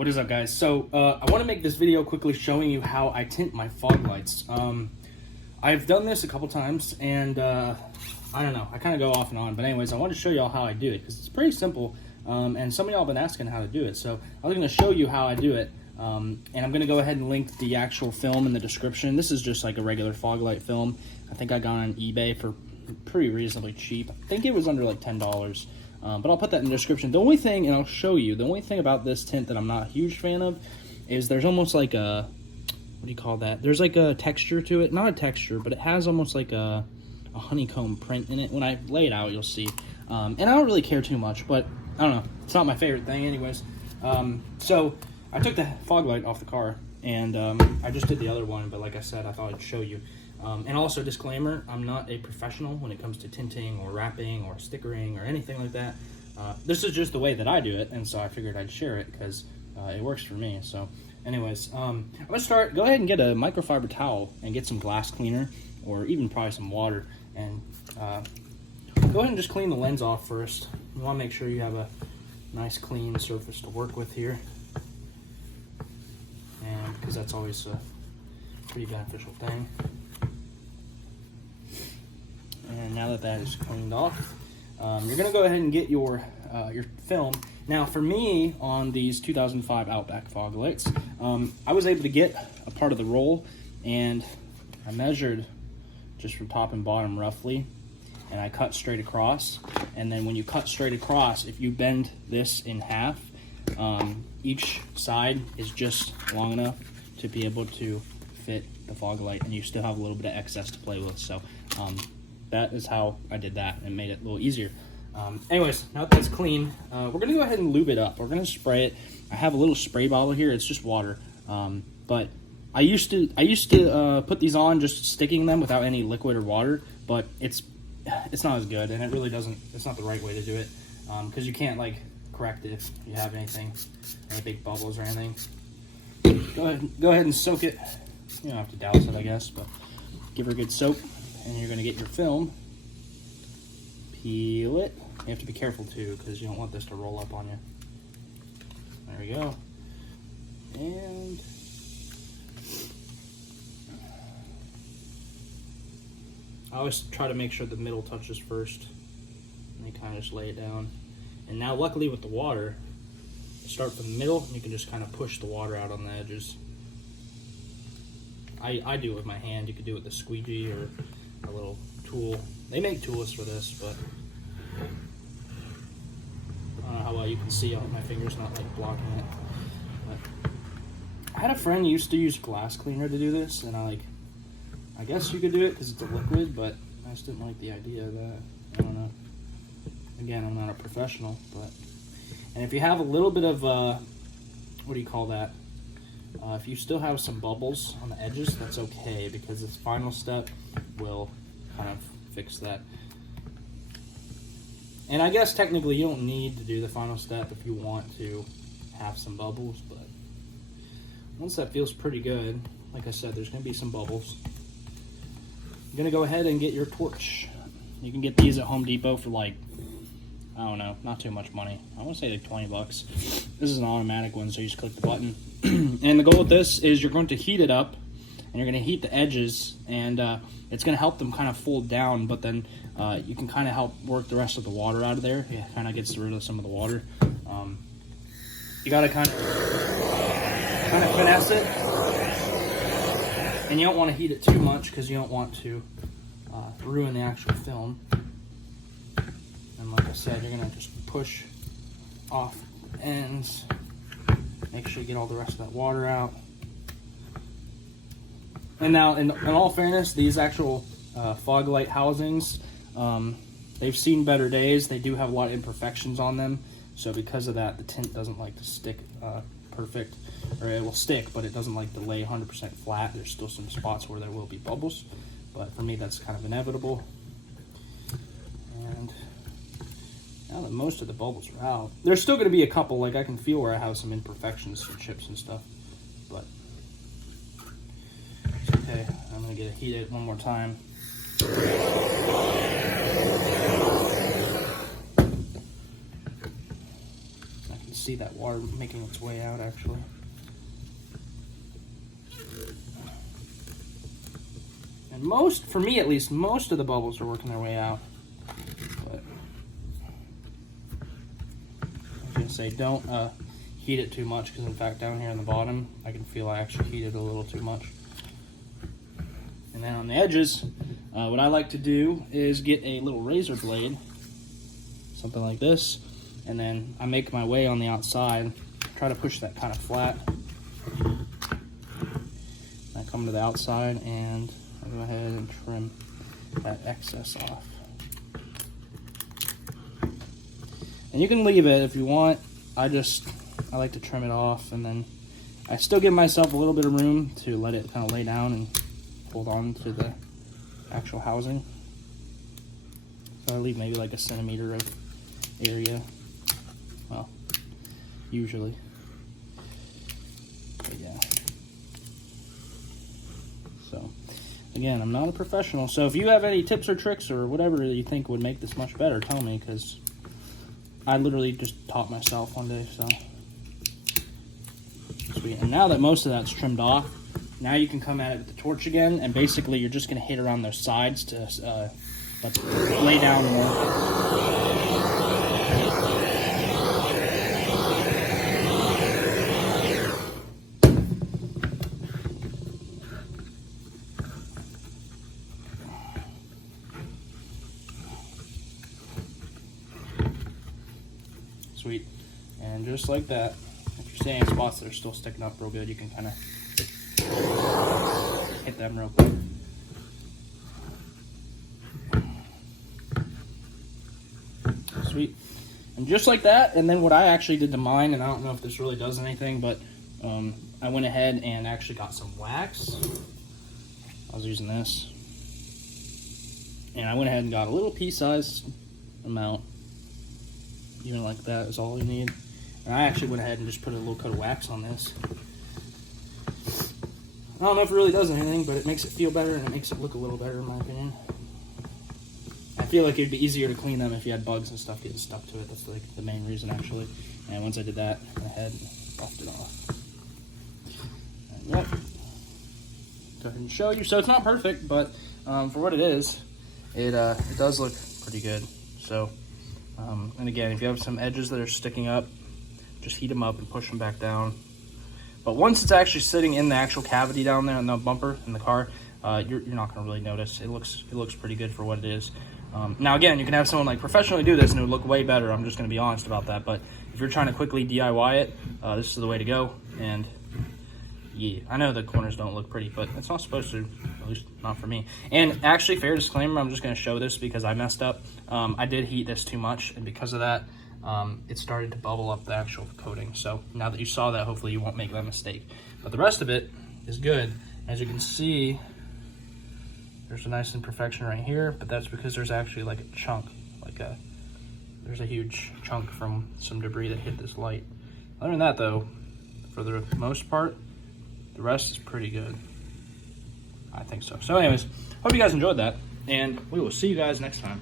What is up, guys? So I want to make this video quickly showing you how I tint my fog lights. I've done this a couple times, and I don't know, I kind of go off and on, but anyways, I want to show y'all how I do it because it's pretty simple, and some of y'all have been asking how to do it, so I'm going to show you how I do it. And I'm going to go ahead and link the actual film in the description. This is just like a regular fog light film. I think I got on eBay for pretty reasonably cheap. I think it was under like $10. But I'll put that in the description. The only thing, and I'll show you, the only thing about this tint that I'm not a huge fan of is there's almost like a, what do you call that? There's like a texture to it. Not a texture, but it has almost like a honeycomb print in it. When I lay it out, you'll see. And I don't really care too much, but I don't know. It's not my favorite thing anyways. So I took the fog light off the car, and I just did the other one, but like I said, I thought I'd show you. And also, disclaimer, I'm not a professional when it comes to tinting or wrapping or stickering or anything like that. This is just the way that I do it, and so I figured I'd share it because it works for me. So anyways, I'm going to go ahead and get a microfiber towel and get some glass cleaner or even probably some water. And go ahead and just clean the lens off first. You want to make sure you have a nice clean surface to work with here. And because that's always a pretty beneficial thing. And now that that is cleaned off, you're going to go ahead and get your film. Now, for me, on these 2005 Outback fog lights, I was able to get a part of the roll, and I measured just from top and bottom roughly, and I cut straight across. And then when you cut straight across, if you bend this in half, each side is just long enough to be able to fit the fog light, and you still have a little bit of excess to play with. So that is how I did that, and it made it a little easier. Anyways, now that that's clean, we're gonna go ahead and lube it up. We're gonna spray it. I have a little spray bottle here. It's just water, but I used to put these on just sticking them without any liquid or water, but it's not as good, and it really doesn't. It's not the right way to do it because you can't like correct it if you have any big bubbles or anything. Go ahead and soak it. You don't have to douse it, I guess, but give her a good soak. And you're going to get your film, peel it. You have to be careful too, because you don't want this to roll up on you. There we go. And I always try to make sure the middle touches first, and you kind of just lay it down. And now, luckily with the water, start from the middle, and you can just kind of push the water out on the edges. I do it with my hand. You could do it with a squeegee or a little tool. They make tools for this, but I don't know how well you can see. My finger's not like blocking it. But I had a friend who used to use glass cleaner to do this, and I guess you could do it because it's a liquid, but I just didn't like the idea of that. I don't know. Again, I'm not a professional, but and if you have a little bit of what do you call that? If you still have some bubbles on the edges, that's okay, because this final step will kind of fix that. And I guess technically you don't need to do the final step if you want to have some bubbles, but once that feels pretty good, like I said, there's going to be some bubbles. You're going to go ahead and get your torch. You can get these at Home Depot for like, I don't know, not too much money. I want to say like 20 bucks. This is an automatic one, so you just click the button. And the goal with this is you're going to heat it up, and you're going to heat the edges, and it's going to help them kind of fold down, but then you can kind of help work the rest of the water out of there. It kind of gets rid of some of the water. You got to kind of finesse it, and you don't want to heat it too much because you don't want to ruin the actual film. And like I said, you're going to just push off the ends. Make sure you get all the rest of that water out. And now, in all fairness, these actual fog light housings, they've seen better days. They do have a lot of imperfections on them. So because of that, the tint doesn't like to stick perfect. Or it will stick, but it doesn't like to lay 100% flat. There's still some spots where there will be bubbles. But for me, that's kind of inevitable. And now that most of the bubbles are out, there's still going to be a couple. Like I can feel where I have some imperfections, some chips and stuff, but it's okay. I'm going to heat it one more time. I can see that water making its way out actually. And most, for me at least, most of the bubbles are working their way out. But I was gonna say, don't heat it too much, because in fact down here on the bottom, I can feel I actually heated a little too much. And then on the edges, what I like to do is get a little razor blade, something like this, and then I make my way on the outside, try to push that kind of flat. I come to the outside and I'll go ahead and trim that excess off. And you can leave it if you want. I like to trim it off, and then I still give myself a little bit of room to let it kind of lay down and hold on to the actual housing. So I leave maybe like a centimeter of area. Well, usually. But yeah. So, again, I'm not a professional. So if you have any tips or tricks or whatever that you think would make this much better, tell me, because I literally just taught myself one day, so. Sweet. And now that most of that's trimmed off, now you can come at it with the torch again, and basically you're just going to hit around those sides to let it lay down more. Sweet. And just like that, if you're seeing spots that are still sticking up real good, you can kind of hit them real quick. Sweet. And just like that, and then what I actually did to mine, and I don't know if this really does anything, but I went ahead and actually got some wax. I was using this. And I went ahead and got a little pea-sized amount. Even like that is all you need. And I actually went ahead and just put a little coat of wax on this. I don't know if it really does anything, but it makes it feel better and it makes it look a little better in my opinion. I feel like it'd be easier to clean them if you had bugs and stuff getting stuck to it. That's like the main reason actually. And once I did that, I went ahead and buffed it off. And yep. Go ahead and show you. So it's not perfect, but for what it is, it does look pretty good. So, and again, if you have some edges that are sticking up, just heat them up and push them back down. But once it's actually sitting in the actual cavity down there in the bumper in the car, you're not going to really notice. It looks pretty good for what it is. Now again, you can have someone like professionally do this and it would look way better. I'm just going to be honest about that. But if you're trying to quickly DIY it, this is the way to go. And yeah, I know the corners don't look pretty, but it's not supposed to, at least not for me. And actually, fair disclaimer, I'm just going to show this because I messed up. I did heat this too much, and because of that, it started to bubble up the actual coating. So now that you saw that, hopefully you won't make that mistake. But the rest of it is good. As you can see, there's a nice imperfection right here, but that's because there's actually like a chunk, there's a huge chunk from some debris that hit this light. Other than that though, for the most part, the rest is pretty good. I think so. So anyways, hope you guys enjoyed that, and we will see you guys next time.